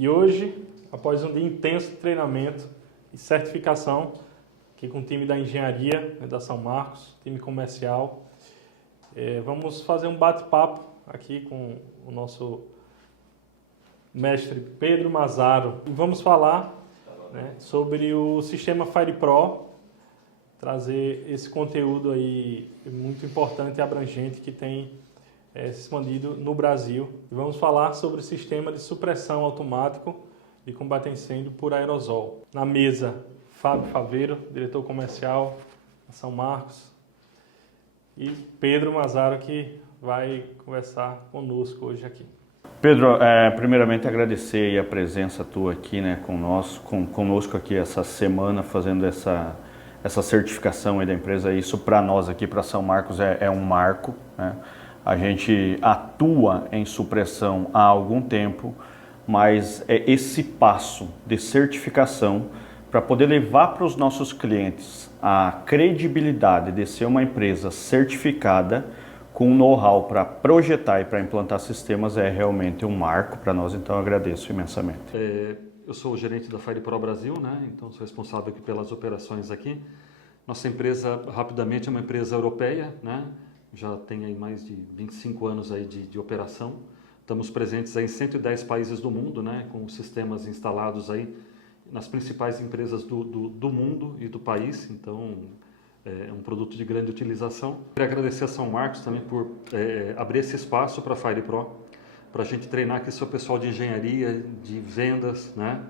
E hoje, após um dia intenso de treinamento e certificação, aqui com o time da engenharia, né, da São Marcos, time comercial, vamos fazer um bate-papo aqui com o nosso mestre Pedro Mazaro. E vamos falar, né, sobre o sistema FirePro, trazer esse conteúdo aí muito importante e abrangente que tem se expandido no Brasil. E vamos falar sobre o sistema de supressão automático de combate a incêndio por aerosol. Na mesa, Fábio Faveiro, diretor comercial da São Marcos, e Pedro Mazaro, que vai conversar conosco hoje aqui. Pedro, primeiramente agradecer a presença tua aqui, né, conosco aqui essa semana, fazendo essa certificação aí da empresa. Isso para nós aqui, para São Marcos, é um marco, né? A gente atua em supressão há algum tempo, mas é esse passo de certificação para poder levar para os nossos clientes a credibilidade de ser uma empresa certificada com know-how para projetar e para implantar sistemas é realmente um marco para nós, então eu agradeço imensamente. Eu sou o gerente da FirePro Brasil, né? Então sou responsável aqui pelas operações aqui. Nossa empresa, rapidamente, é uma empresa europeia, né? Já tem aí mais de 25 anos aí de operação. Estamos presentes aí em 110 países do mundo, né? Com sistemas instalados aí nas principais empresas do mundo e do país. Então, é um produto de grande utilização. Queria agradecer a São Marcos também por abrir esse espaço para a FirePro, para a gente treinar aqui seu pessoal de engenharia, de vendas, né?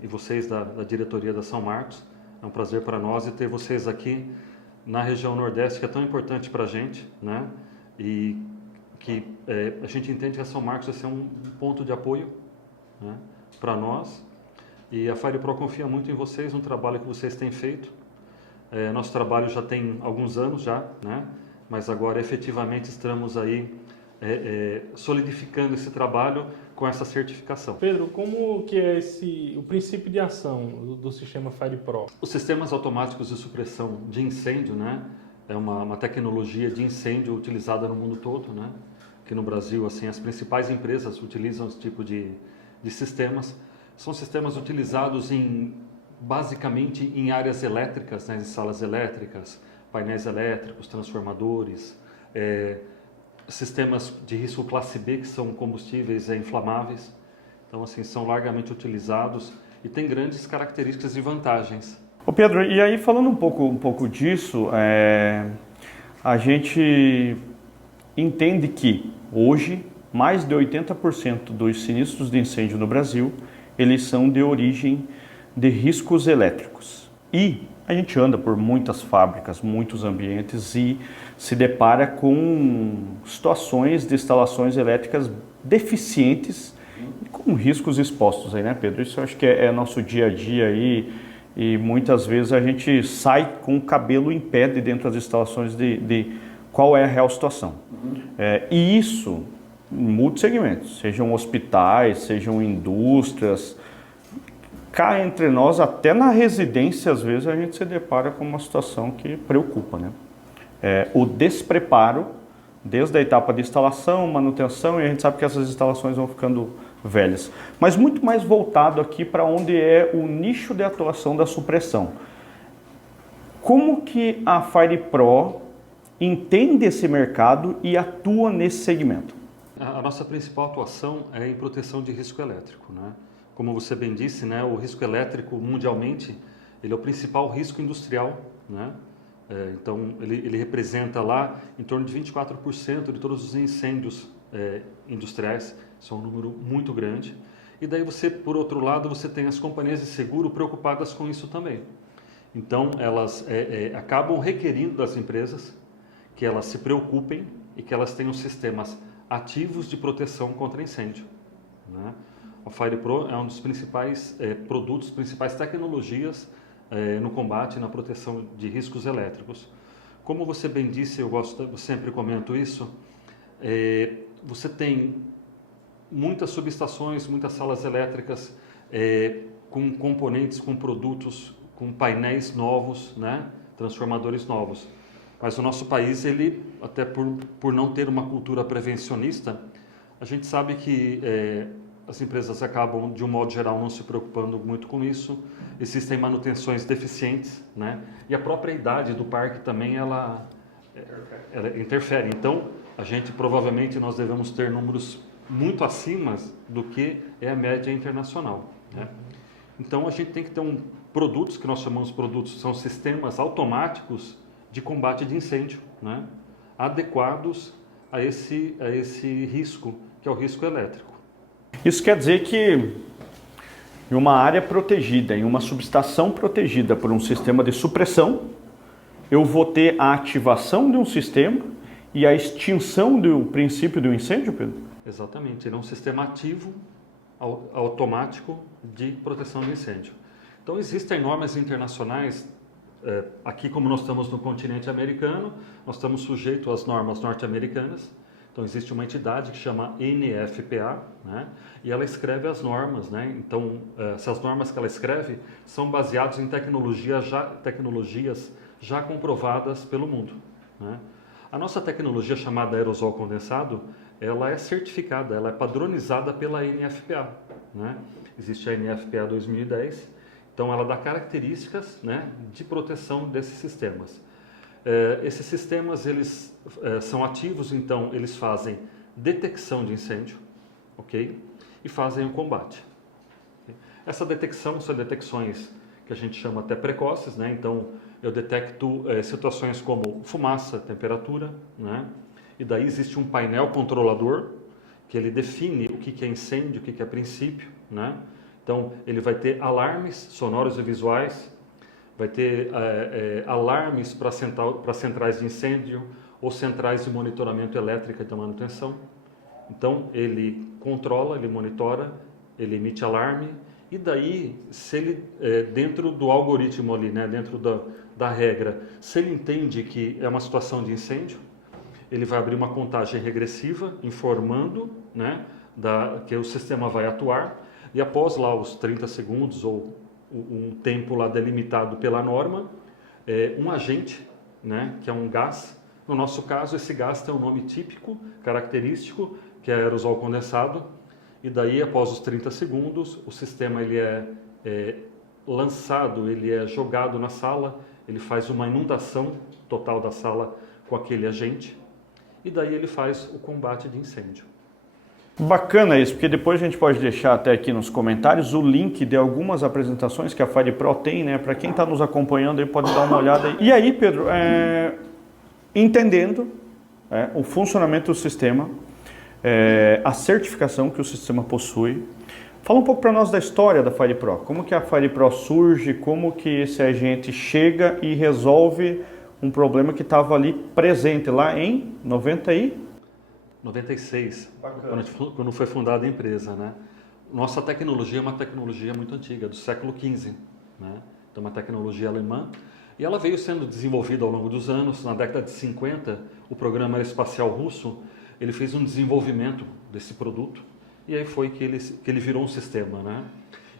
E vocês da diretoria da São Marcos. É um prazer para nós e ter vocês aqui na região Nordeste, que é tão importante para a gente, né? E que a gente entende que a São Marcos vai ser um ponto de apoio, né, para nós. E a FirePro confia muito em vocês, no trabalho que vocês têm feito. Nosso trabalho já tem alguns anos já, né? Mas agora efetivamente estamos aí solidificando esse trabalho com essa certificação. Pedro, como que é o princípio de ação do sistema FirePro? Os sistemas automáticos de supressão de incêndio, né, é uma tecnologia de incêndio utilizada no mundo todo, né? Aqui no Brasil, assim, as principais empresas utilizam esse tipo de sistemas. São sistemas utilizados basicamente em áreas elétricas, né, em salas elétricas, painéis elétricos, transformadores, sistemas de risco classe B, que são combustíveis inflamáveis. Então, assim, são largamente utilizados e tem grandes características e vantagens. Ô Pedro, e aí falando um pouco disso, a gente entende que hoje mais de 80% dos sinistros de incêndio no Brasil, eles são de origem de riscos elétricos. E a gente anda por muitas fábricas, muitos ambientes e se depara com situações de instalações elétricas deficientes e com riscos expostos aí, né, Pedro? Isso eu acho que é nosso dia a dia aí e muitas vezes a gente sai com o cabelo em pé de dentro das instalações de qual é a real situação. E isso em muitos segmentos, sejam hospitais, sejam indústrias. Cá entre nós, até na residência, às vezes, a gente se depara com uma situação que preocupa, né? O despreparo, desde a etapa de instalação, manutenção, e a gente sabe que essas instalações vão ficando velhas. Mas muito mais voltado aqui para onde é o nicho de atuação da supressão. Como que a FirePro entende esse mercado e atua nesse segmento? A nossa principal atuação é em proteção de risco elétrico, né? Como você bem disse, né, o risco elétrico mundialmente ele é o principal risco industrial, né? Então ele representa lá em torno de 24% de todos os incêndios industriais. Isso é um número muito grande. E daí você, por outro lado, você tem as companhias de seguro preocupadas com isso também. Então elas acabam requerindo das empresas que elas se preocupem e que elas tenham sistemas ativos de proteção contra incêndio, né? A FirePro é um dos principais produtos, principais tecnologias no combate e na proteção de riscos elétricos. Como você bem disse, eu sempre comento isso, você tem muitas subestações, muitas salas elétricas com componentes, com produtos, com painéis novos, né? Transformadores novos. Mas o nosso país, ele, até por não ter uma cultura prevencionista, a gente sabe que as empresas acabam, de um modo geral, não se preocupando muito com isso. Existem manutenções deficientes, né? E a própria idade do parque também, ela interfere. Então, provavelmente, nós devemos ter números muito acima do que é a média internacional, né? Então, a gente tem que ter produtos, que nós chamamos de produtos, são sistemas automáticos de combate de incêndio, né? Adequados a esse risco, que é o risco elétrico. Isso quer dizer que em uma área protegida, em uma subestação protegida por um sistema de supressão, eu vou ter a ativação de um sistema e a extinção do princípio do incêndio, Pedro? Exatamente, ele é um sistema ativo, automático de proteção de incêndio. Então existem normas internacionais, aqui como nós estamos no continente americano, nós estamos sujeitos às normas norte-americanas. Então existe uma entidade que chama NFPA, né? E ela escreve as normas, né? Então essas normas que ela escreve são baseadas em tecnologias já comprovadas pelo mundo, né? A nossa tecnologia chamada aerosol condensado, ela é certificada, ela é padronizada pela NFPA, né? Existe a NFPA 2010, então ela dá características, né, de proteção desses sistemas. Esses sistemas, eles são ativos, então eles fazem detecção de incêndio, ok? E fazem o combate. Essa detecção são detecções que a gente chama até precoces, né? Então eu detecto situações como fumaça, temperatura, né? E daí existe um painel controlador que ele define o que é incêndio, o que é princípio, né? Então ele vai ter alarmes sonoros e visuais, vai ter alarmes para centrais de incêndio ou centrais de monitoramento elétrico e de manutenção. Então ele controla, ele monitora, ele emite alarme e daí, se ele dentro do algoritmo ali, né, dentro da regra, se ele entende que é uma situação de incêndio, ele vai abrir uma contagem regressiva informando, né, que o sistema vai atuar e após lá os 30 segundos ou um tempo lá delimitado pela norma, um agente, né, que é um gás. No nosso caso, esse gás tem um nome típico, característico, que é aerosol condensado. E daí, após os 30 segundos, o sistema ele é lançado, ele é jogado na sala, ele faz uma inundação total da sala com aquele agente. E daí ele faz o combate de incêndio. Bacana isso, porque depois a gente pode deixar até aqui nos comentários o link de algumas apresentações que a FirePro tem, né? Para quem está nos acompanhando aí pode dar uma olhada aí. E aí, Pedro, entendendo o funcionamento do sistema, a certificação que o sistema possui, fala um pouco para nós da história da FirePro. Como que a FirePro surge, como que esse agente chega e resolve um problema que estava ali presente lá em 96, quando foi fundada a empresa, né? Nossa tecnologia é uma tecnologia muito antiga, do século XV, né? Então, uma tecnologia alemã, e ela veio sendo desenvolvida ao longo dos anos. Na década de 50, o programa espacial russo, ele fez um desenvolvimento desse produto, e aí foi que ele virou um sistema, né?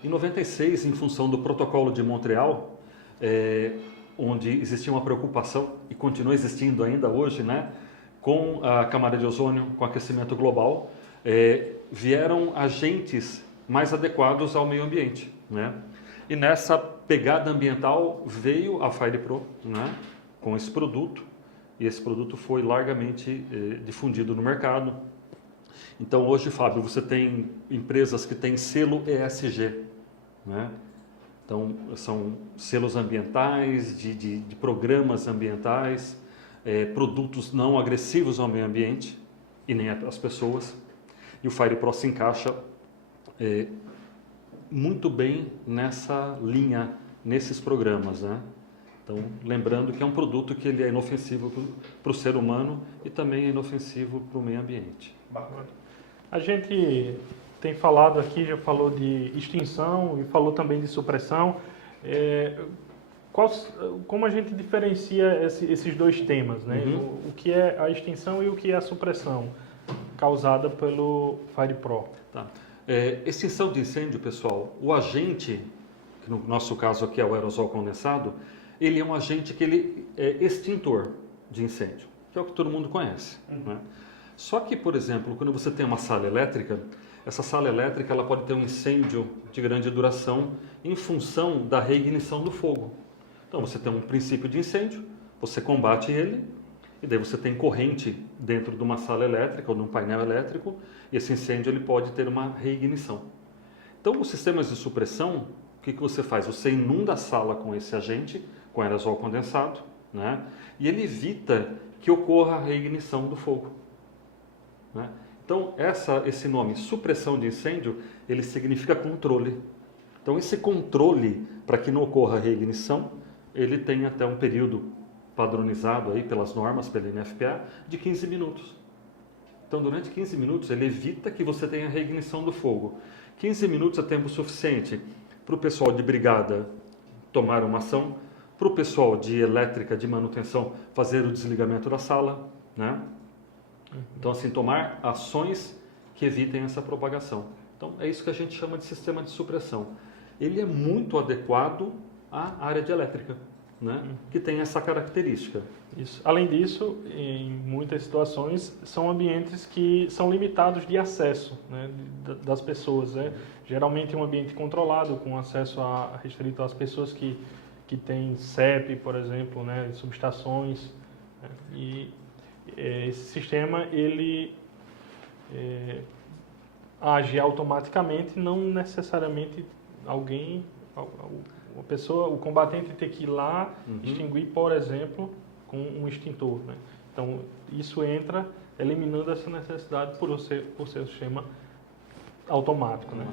Em 96, em função do Protocolo de Montreal, onde existia uma preocupação, e continua existindo ainda hoje, né, com a camada de ozônio, com o aquecimento global, vieram agentes mais adequados ao meio ambiente, né? E nessa pegada ambiental veio a FirePro, né, com esse produto, e esse produto foi largamente difundido no mercado. Então hoje, Fábio, você tem empresas que têm selo ESG, né? Então são selos ambientais, de programas ambientais, produtos não agressivos ao meio ambiente e nem às pessoas. E o FirePro se encaixa muito bem nessa linha, nesses programas, né? Então, lembrando que é um produto que ele é inofensivo para o ser humano e também é inofensivo para o meio ambiente. Bacana. A gente tem falado aqui, já falou de extinção e falou também de supressão. Como a gente diferencia esses dois temas, né? O que é a extinção e o que é a supressão causada pelo FirePro? Tá. Extinção de incêndio, pessoal, o agente, que no nosso caso aqui é o aerosol condensado, ele é um agente que ele é extintor de incêndio, que é o que todo mundo conhece, né? Só que, por exemplo, quando você tem uma sala elétrica, essa sala elétrica ela pode ter um incêndio de grande duração em função da reignição do fogo. Então você tem um princípio de incêndio, você combate ele, e daí você tem corrente dentro de uma sala elétrica ou de um painel elétrico, e esse incêndio ele pode ter uma reignição. Então os sistemas de supressão, o que você faz? Você inunda a sala com esse agente, com aerosol condensado, né? E ele evita que ocorra a reignição do fogo, né? Então esse nome, supressão de incêndio, ele significa controle. Então esse controle, para que não ocorra a reignição, ele tem até um período padronizado aí pelas normas, pela NFPA, de 15 minutos. Então durante 15 minutos ele evita que você tenha a reignição do fogo. 15 minutos é tempo suficiente para o pessoal de brigada tomar uma ação, para o pessoal de elétrica, de manutenção, fazer o desligamento da sala, né? Então, assim, tomar ações que evitem essa propagação. Então, é isso que a gente chama de sistema de supressão. Ele é muito adequado à área de elétrica, né? Que tem essa característica. Isso. Além disso, em muitas situações, são ambientes que são limitados de acesso, né, das pessoas, né? Geralmente é um ambiente controlado, com acesso restrito às pessoas que têm CEP, por exemplo, né, subestações, né? E esse sistema ele age automaticamente, não necessariamente uma pessoa, o combatente tem que ir lá extinguir, por exemplo, com um extintor, né? Então isso entra eliminando essa necessidade por ser um sistema automático, né?